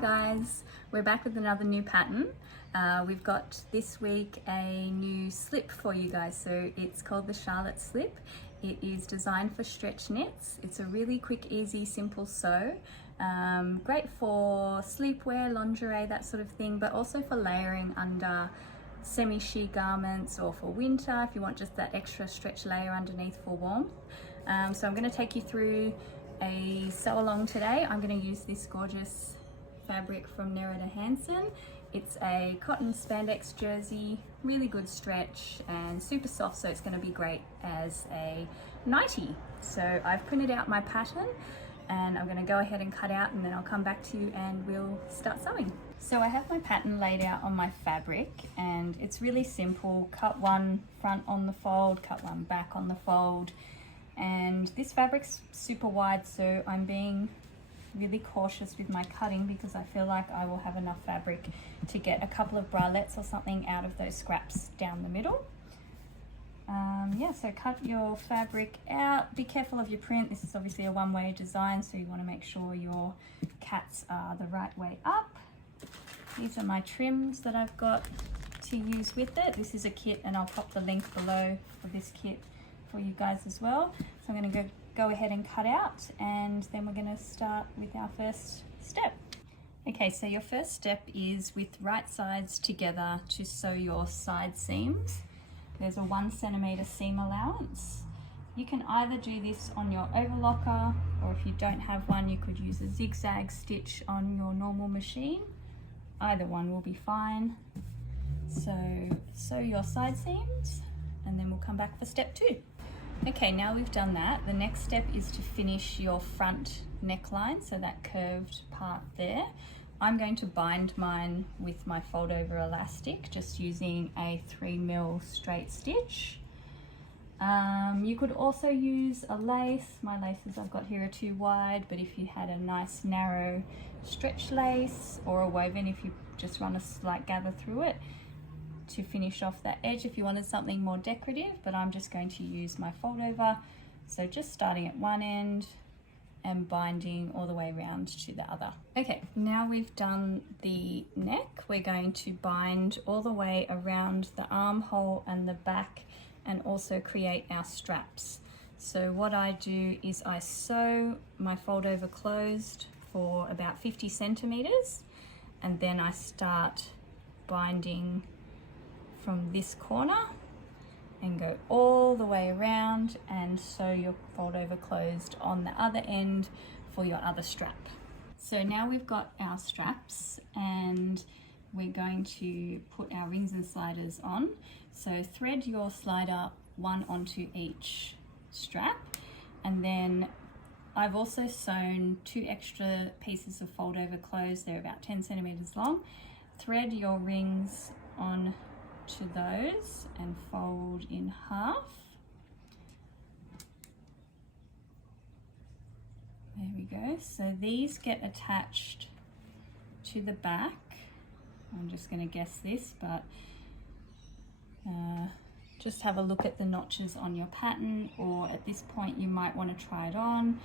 guys, we're back with another new pattern. We've got this week a new slip for you guys. So it's called the Charlotte slip. It is designed for stretch knits. It's a really quick, easy, simple sew. Great for sleepwear, lingerie, that sort of thing, but also for layering under semi-sheer garments or for winter if you want just that extra stretch layer underneath for warmth. So I'm going to take you through a sew along today. I'm going to use this gorgeous fabric from Nerida Hansen. It's a cotton spandex jersey, really good stretch and super soft, so it's going to be great as a nightie. So I've printed out my pattern and I'm going to go ahead and cut out, and then I'll come back to you and we'll start sewing. So I have my pattern laid out on my fabric and it's really simple. Cut one front on the fold, cut one back on the fold. And this fabric's super wide, so I'm being really cautious with my cutting because I feel like I will have enough fabric to get a couple of bralettes or something out of those scraps down the middle. Yeah, so cut your fabric out. Be careful of your print. This is obviously a one-way design, so you want to make sure your cats are the right way up. These are my trims that I've got to use with it. This is a kit and I'll pop the link below for this kit for you guys as well. So I'm going to go ahead and cut out, and then we're going to start with our first step. Okay, so your first step is with right sides together to sew your side seams. There's a 1 centimeter seam allowance. You can either do this on your overlocker, or if you don't have one, you could use a zigzag stitch on your normal machine. Either one will be fine. So sew your side seams, and then we'll come back for step 2. Okay, now we've done that, the next step is to finish your front neckline, so that curved part there. I'm going to bind mine with my fold over elastic, just using a 3mm straight stitch. You could also use a lace. My laces I've got here are too wide, but if you had a nice narrow stretch lace or a woven, if you just run a slight gather through it to finish off that edge if you wanted something more decorative, but I'm just going to use my fold over. So just starting at one end and binding all the way around to the other. Okay, now we've done the neck, we're going to bind all the way around the armhole and the back and also create our straps. So what I do is I sew my fold over closed for about 50 centimeters, and then I start binding from this corner and go all the way around and sew your fold over closed on the other end for your other strap. So now we've got our straps and we're going to put our rings and sliders on. So thread your slider one onto each strap, and then I've also sewn 2 extra pieces of fold over closed. They're about 10 centimeters long. Thread your rings on to those and fold in half. There we go. So these get attached to the back. I'm just going to guess this, but just have a look at the notches on your pattern, or at this point you might want to try it on.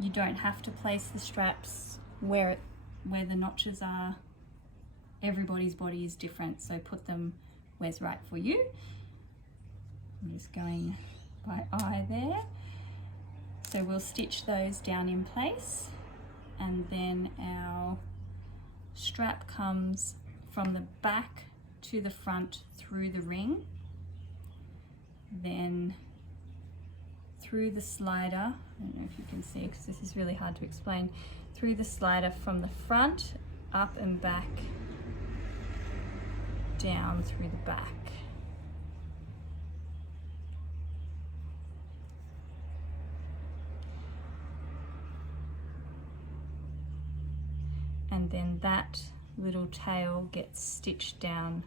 You don't have to place the straps where the notches are. Everybody's body is different, so put them where's right for you. I'm just going by eye there. So we'll stitch those down in place, and then our strap comes from the back to the front through the ring, then through the slider. I don't know if you can see because this is really hard to explain. Through the slider from the front, up and back, down through the back. And then that little tail gets stitched down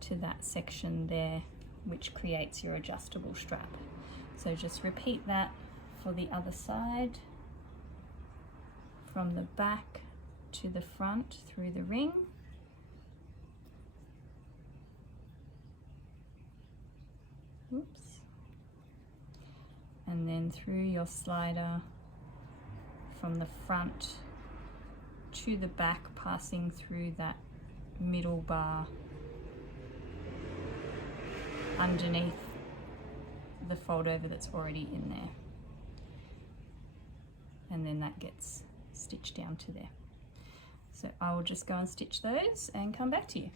to that section there, which creates your adjustable strap. So just repeat that for the other side, from the back to the front through the ring. Oops. And then through your slider from the front to the back, passing through that middle bar underneath the fold over that's already in there, and then that gets stitched down to there. So I will just go and stitch those and come back to you.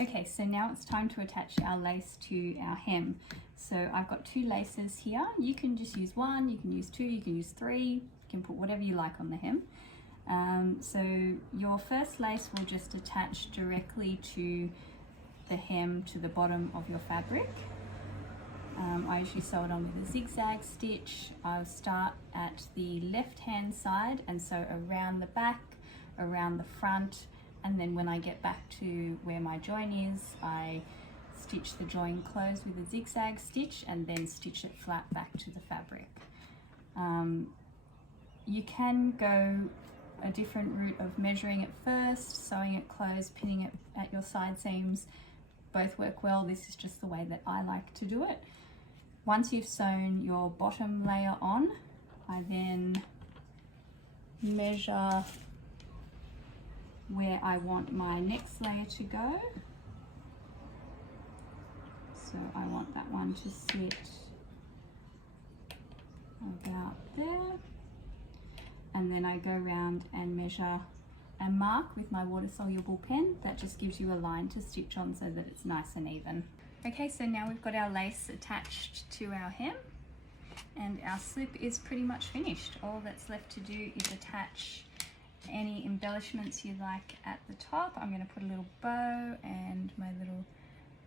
Okay, so now it's time to attach our lace to our hem. So I've got 2 laces here. You can just use 1, you can use 2, you can use 3, you can put whatever you like on the hem. So your first lace will just attach directly to the hem, to the bottom of your fabric. I usually sew it on with a zigzag stitch. I'll start at the left hand side and sew around the back, around the front, and then when I get back to where my join is, I stitch the join closed with a zigzag stitch and then stitch it flat back to the fabric. You can go a different route of measuring it first, sewing it closed, pinning it at your side seams. Both work well. This is just the way that I like to do it. Once you've sewn your bottom layer on, I then measure where I want my next layer to go. So I want that one to sit about there. And then I go around and measure and mark with my water-soluble pen. That just gives you a line to stitch on so that it's nice and even. Okay, so now we've got our lace attached to our hem and our slip is pretty much finished. All that's left to do is attach any embellishments you like at the top. I'm going to put a little bow and my little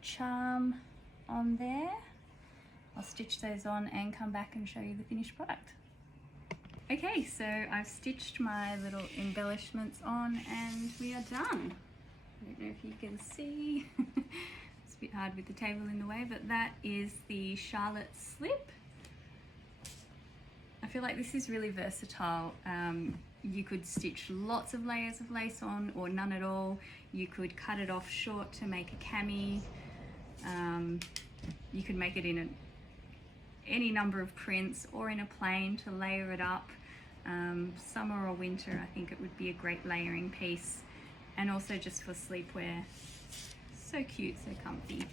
charm on there. I'll stitch those on and come back and show you the finished product. Okay, so I've stitched my little embellishments on and we are done. I don't know if you can see. It's a bit hard with the table in the way, but that is the Charlotte slip. I feel like this is really versatile. You could stitch lots of layers of lace on or none at all. You could cut it off short to make a cami. You could make it in any number of prints or in a plain to layer it up. Summer or winter, I think it would be a great layering piece, and also just for sleepwear. So cute, so comfy.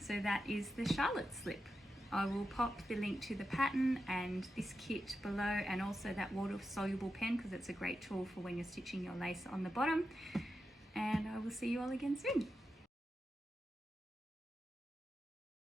So that is the Charlotte slip. I will pop the link to the pattern and this kit below, and also that water-soluble pen because it's a great tool for when you're stitching your lace on the bottom. And I will see you all again soon.